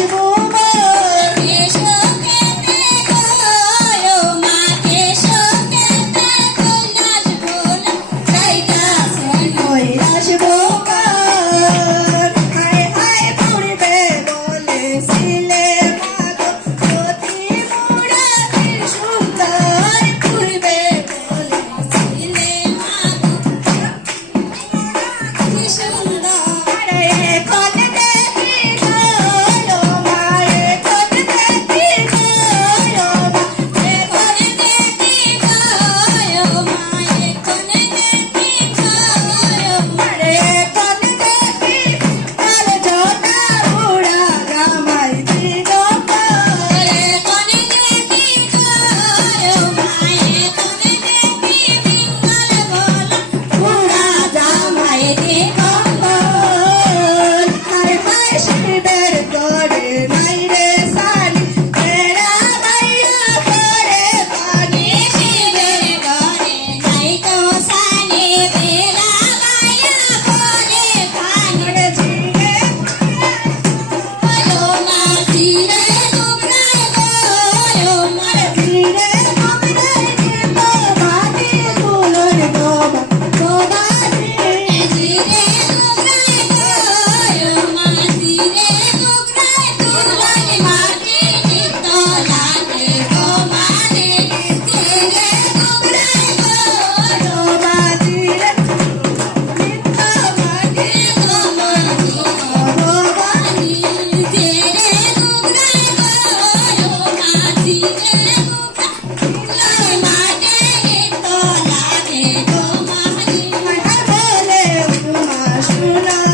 Merci beaucoup. Yeah.